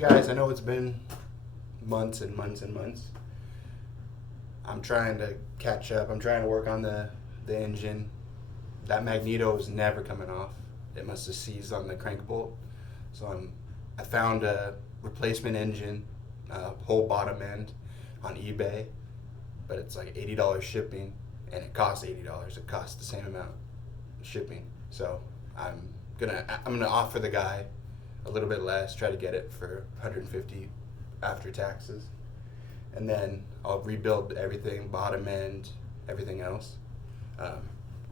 guys, I know it's been months and months and months. I'm trying to catch up. I'm trying to work on the engine. That magneto is never coming off. It must have seized on the crank bolt. So I found a replacement engine, whole bottom end on eBay, but it's like $80 shipping, and it costs $80. It costs the same amount shipping. So I'm gonna offer the guy a little bit less, try to get it for $150 after taxes, and then I'll rebuild everything, bottom end, everything else.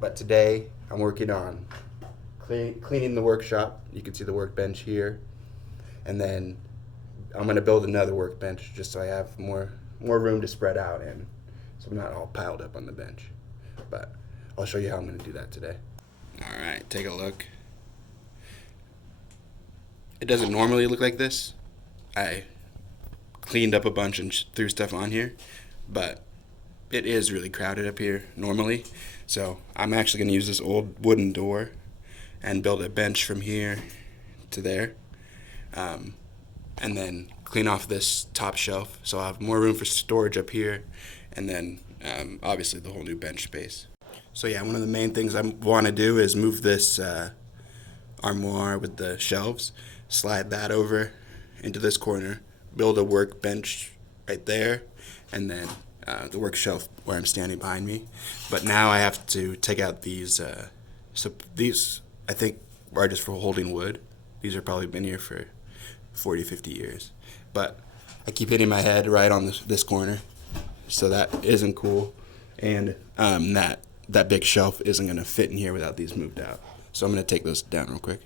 But today I'm working on cleaning the workshop. You can see the workbench here, and then I'm gonna build another workbench just so I have more room to spread out in, so I'm not all piled up on the bench. But I'll show you how I'm gonna do that today. All right, take a look. It doesn't normally look like this. I cleaned up a bunch and threw stuff on here, but it is really crowded up here normally. So I'm actually going to use this old wooden door and build a bench from here to there, and then clean off this top shelf so I'll have more room for storage up here, and then obviously the whole new bench space. So yeah, one of the main things I want to do is move this armoire with the shelves, slide that over into this corner, build a workbench right there, and then the work shelf where I'm standing behind me. But now I have to take out these, so these I think are just for holding wood. These are probably been here for 40, 50 years. But I keep hitting my head right on this corner, so that isn't cool. And that big shelf isn't going to fit in here without these moved out. So I'm going to take those down real quick.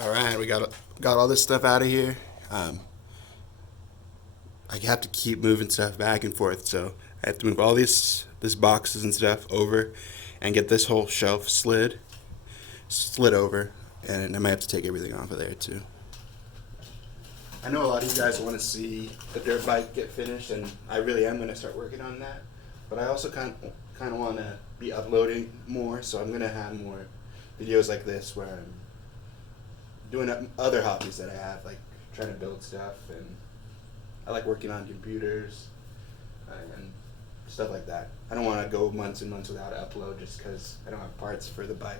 Alright, we got all this stuff out of here. I have to keep moving stuff back and forth, so I have to move all these boxes and stuff over and get this whole shelf slid over, and I might have to take everything off of there too. I know a lot of you guys want to see the dirt bike get finished, and I really am going to start working on that, but I also kind of want to be uploading more, so I'm going to have more videos like this where I'm doing other hobbies that I have, like trying to build stuff, and I like working on computers and stuff like that. I don't want to go months and months without an upload just because I don't have parts for the bike.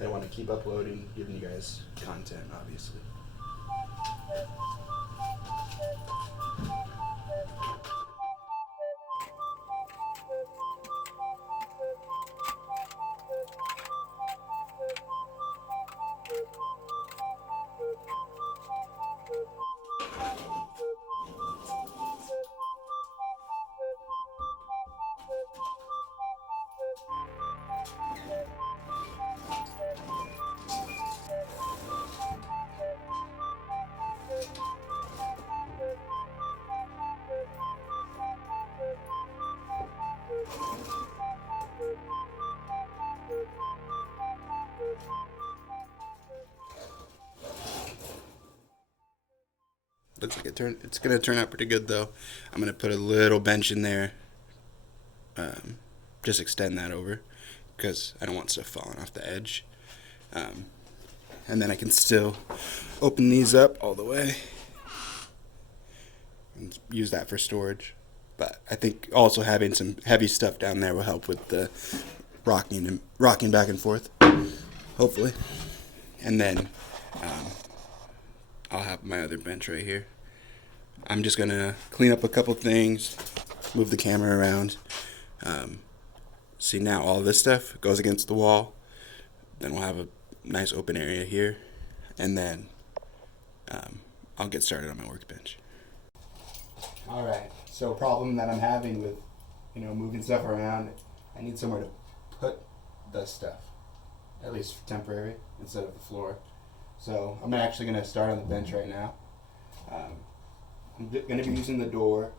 I want to keep uploading, giving you guys content, obviously. Looks like it's going to turn out pretty good, though. I'm going to put a little bench in there. Just extend that over because I don't want stuff falling off the edge. And then I can still open these up all the way and use that for storage. But I think also having some heavy stuff down there will help with the rocking back and forth, hopefully. And then I'll have my other bench right here. I'm just gonna clean up a couple things, move the camera around. See, now all this stuff goes against the wall. Then we'll have a nice open area here, and then I'll get started on my workbench. All right. So, a problem that I'm having with, moving stuff around, I need somewhere to put the stuff, at least temporary, instead of the floor. So, I'm actually going to start on the bench right now. I'm going to be using the door,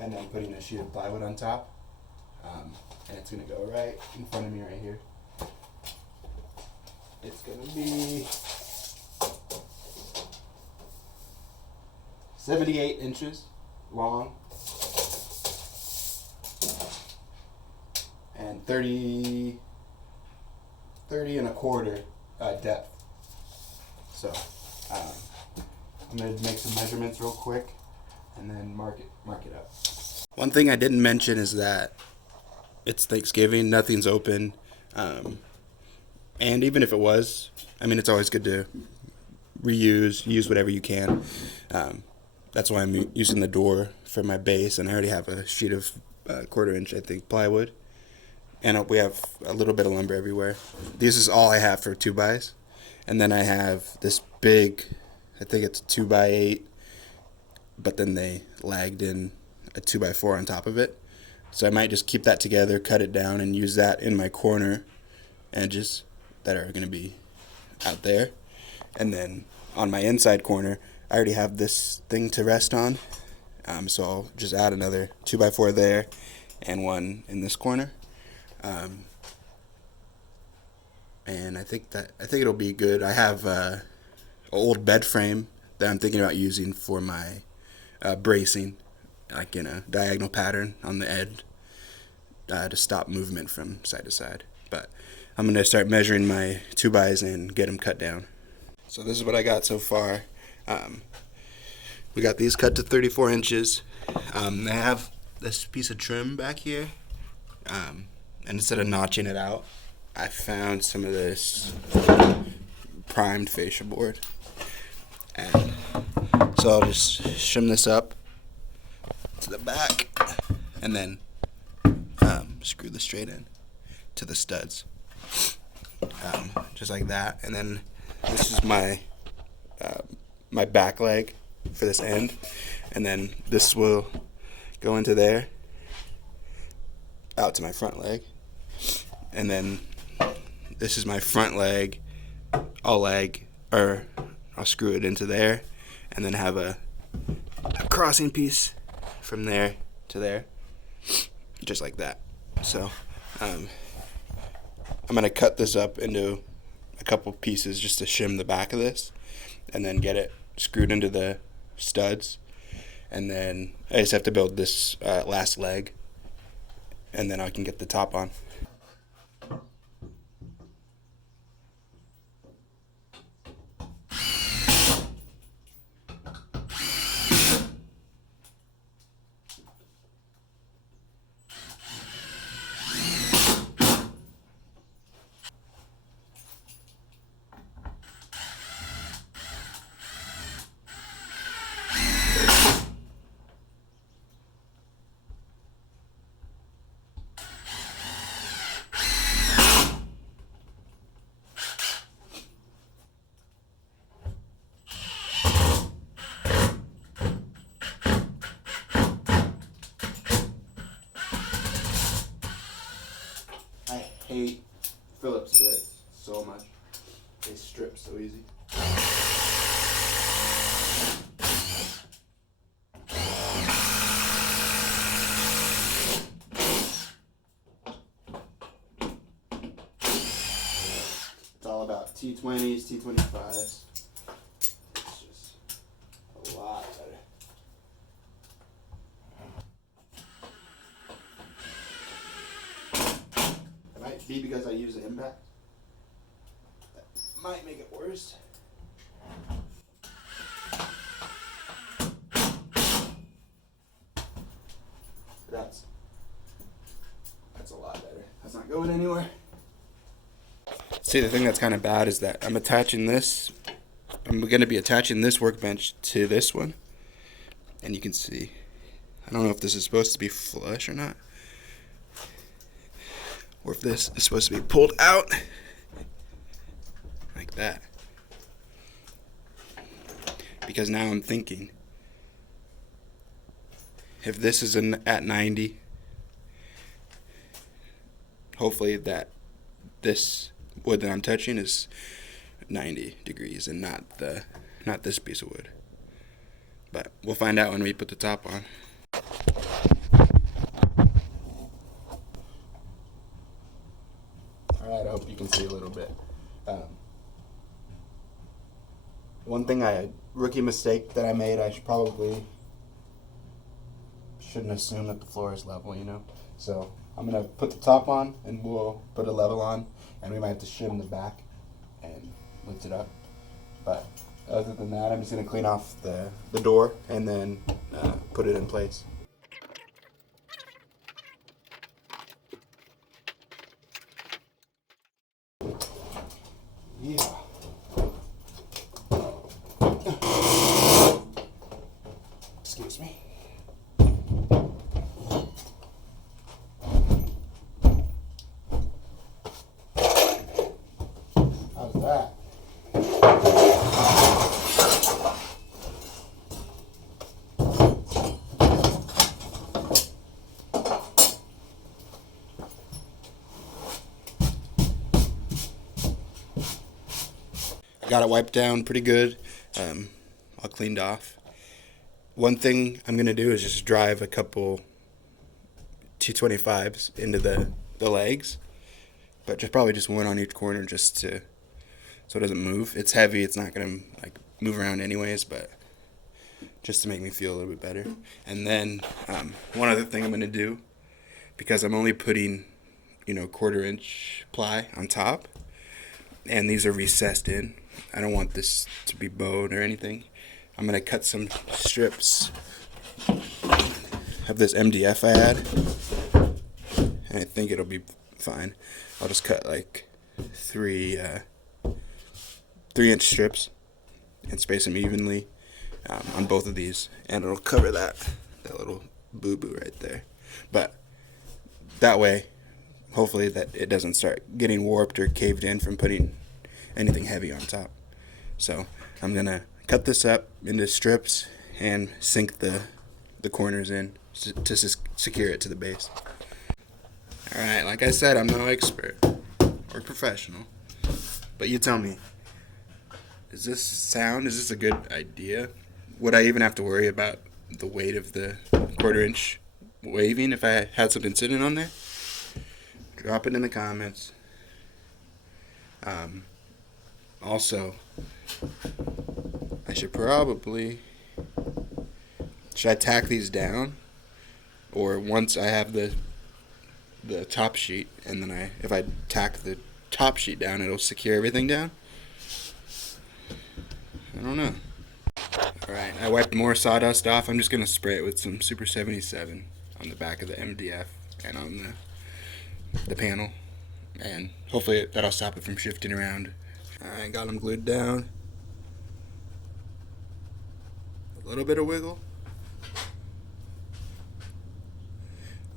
and then putting a sheet of plywood on top, and it's going to go right in front of me right here. It's going to be 78 inches long and 30 and a quarter depth. So I'm going to make some measurements real quick and then mark it up. One thing I didn't mention is that it's Thanksgiving, nothing's open, and even if it was, it's always good to use whatever you can. That's why I'm using the door for my base, and I already have a sheet of 1/4 inch, I think, plywood, and we have a little bit of lumber everywhere. This is all I have for 2x, and then I have this big, I think it's 2x8, but then they lagged in a 2x4 on top of it. So I might just keep that together, cut it down, and use that in my corner edges that are going to be out there. And then on my inside corner, I already have this thing to rest on. So I'll just add another 2x4 there and one in this corner. And I think it'll be good. I have an old bed frame that I'm thinking about using for my bracing, like in a diagonal pattern on the edge, to stop movement from side to side. But I'm going to start measuring my 2x and get them cut down. So this is what I got so far. We got these cut to 34 inches. They have this piece of trim back here. And instead of notching it out, I found some of this primed fascia board. And so I'll just shim this up to the back and then screw this straight in to the studs. Just like that. And then this is my my back leg for this end, and then this will go into there, out to my front leg, and then this is my front leg. I'll screw it into there, and then have a crossing piece from there to there, just like that. So I'm gonna cut this up into a couple pieces just to shim the back of this, and then get it screwed into the studs, and then I just have to build this last leg, and then I can get the top on. I hate Phillips bits so much. They strip so easy. It's all about T20s, T25s. It's just a lot better. It might be because I use the impact. That might make it worse. That's a lot better. That's not going anywhere. See, the thing that's kind of bad is that I'm attaching this I'm going to be attaching this workbench to this one, and you can see, I don't know if this is supposed to be flush or not, or if this is supposed to be pulled out like that. Because now I'm thinking, if this is at 90, hopefully that this wood that I'm touching is 90 degrees and not this piece of wood. But we'll find out when we put the top on. Alright, I hope you can see a little bit. One thing rookie mistake that I made, I shouldn't assume that the floor is level, you know? So I'm going to put the top on, and we'll put a level on, and we might have to shim the back and lift it up. But other than that, I'm just going to clean off the door and then put it in place. Yeah. Excuse me. How's that? I got it wiped down pretty good, all cleaned off. One thing I'm going to do is just drive a couple 225s into the legs, but probably just one on each corner just so it doesn't move. It's heavy, it's not going to move around anyways, but just to make me feel a little bit better. And then one other thing I'm going to do, because I'm only putting 1/4 inch ply on top, and these are recessed in. I don't want this to be bowed or anything. I'm going to cut some strips of this MDF I had, and I think it'll be fine. I'll just cut like 3-inch strips and space them evenly on both of these, and it'll cover that little boo-boo right there. But that way, hopefully that it doesn't start getting warped or caved in from putting anything heavy on top. So I'm going to cut this up into strips and sink the corners in to secure it to the base. Alright, like I said, I'm no expert or professional, but you tell me, is this a good idea? Would I even have to worry about the weight of the 1/4 inch waving if I had something sitting on there? Drop it in the comments. Also, I should I tack these down, or once I have the top sheet, and then if I tack the top sheet down, it'll secure everything down? I don't know. Alright, I wiped more sawdust off. I'm just going to spray it with some Super 77 on the back of the MDF and on the panel, and hopefully that'll stop it from shifting around. Alright, got them glued down. A little bit of wiggle,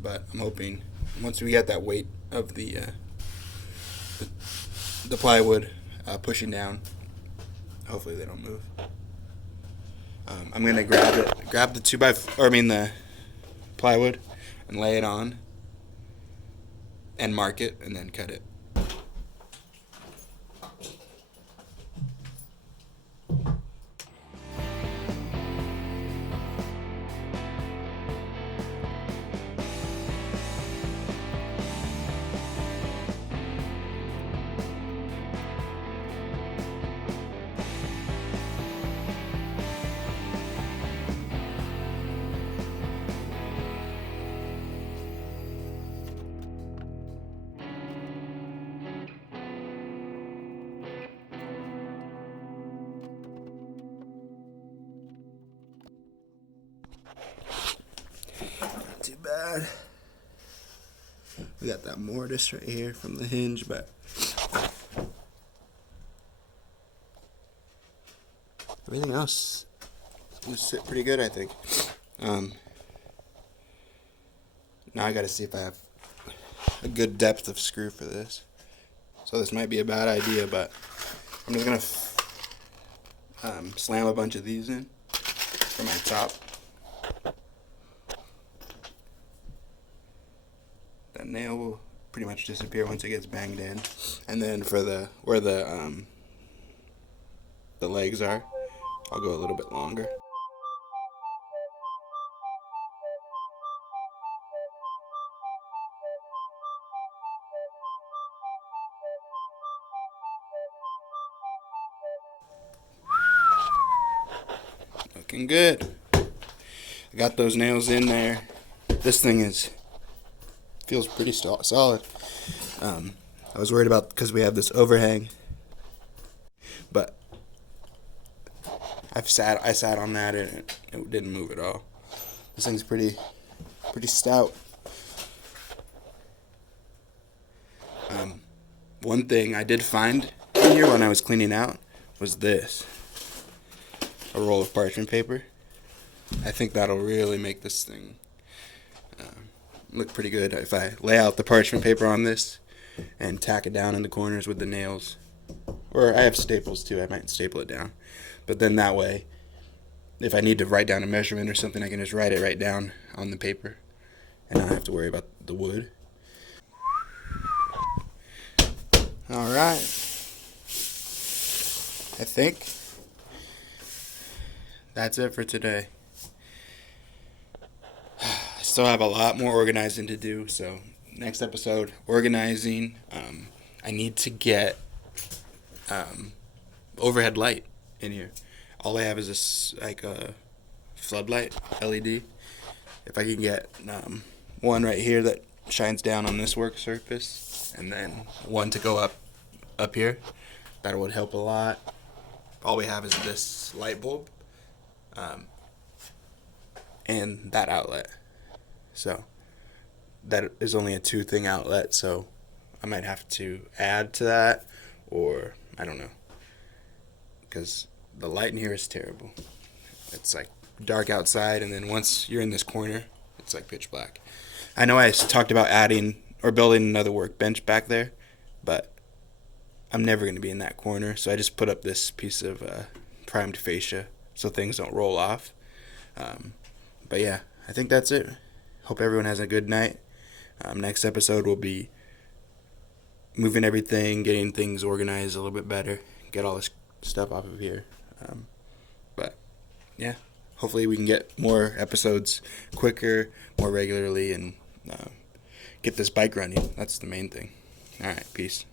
but I'm hoping once we get that weight of the plywood pushing down, hopefully they don't move. I'm gonna grab the plywood and lay it on and mark it and then cut it. Too bad. We got that mortise right here from the hinge, but everything else will sit pretty good, I think. Now I gotta see if I have a good depth of screw for this. So this might be a bad idea, but I'm just gonna slam a bunch of these in for my top. That nail will pretty much disappear once it gets banged in. And then for where the legs are, I'll go a little bit longer. Looking good. I got those nails in there. This thing feels pretty solid. I was worried about because we have this overhang, but I sat on that and it didn't move at all. This thing's pretty stout. One thing I did find in here when I was cleaning out was this. A roll of parchment paper. I think that'll really make this thing look pretty good if I lay out the parchment paper on this and tack it down in the corners with the nails. Or I have staples too, I might staple it down. But then that way, if I need to write down a measurement or something, I can just write it right down on the paper and not have to worry about the wood. Alright. I think that's it for today. I still have a lot more organizing to do, so next episode, organizing. I need to get overhead light in here. All I have is this like a floodlight LED. If I can get one right here that shines down on this work surface, and then one to go up here, that would help a lot. All we have is this light bulb and that outlet. So that is only a 2-thing outlet, so I might have to add to that, or I don't know, because the light in here is terrible. It's like dark outside, and then once you're in this corner, it's like pitch black. I know I talked about adding or building another workbench back there, but I'm never going to be in that corner, so I just put up this piece of primed fascia so things don't roll off. But yeah, I think that's it. Hope everyone has a good night. Next episode will be moving everything, getting things organized a little bit better, get all this stuff off of here. But yeah, hopefully we can get more episodes quicker, more regularly, and get this bike running. That's the main thing. All right, peace.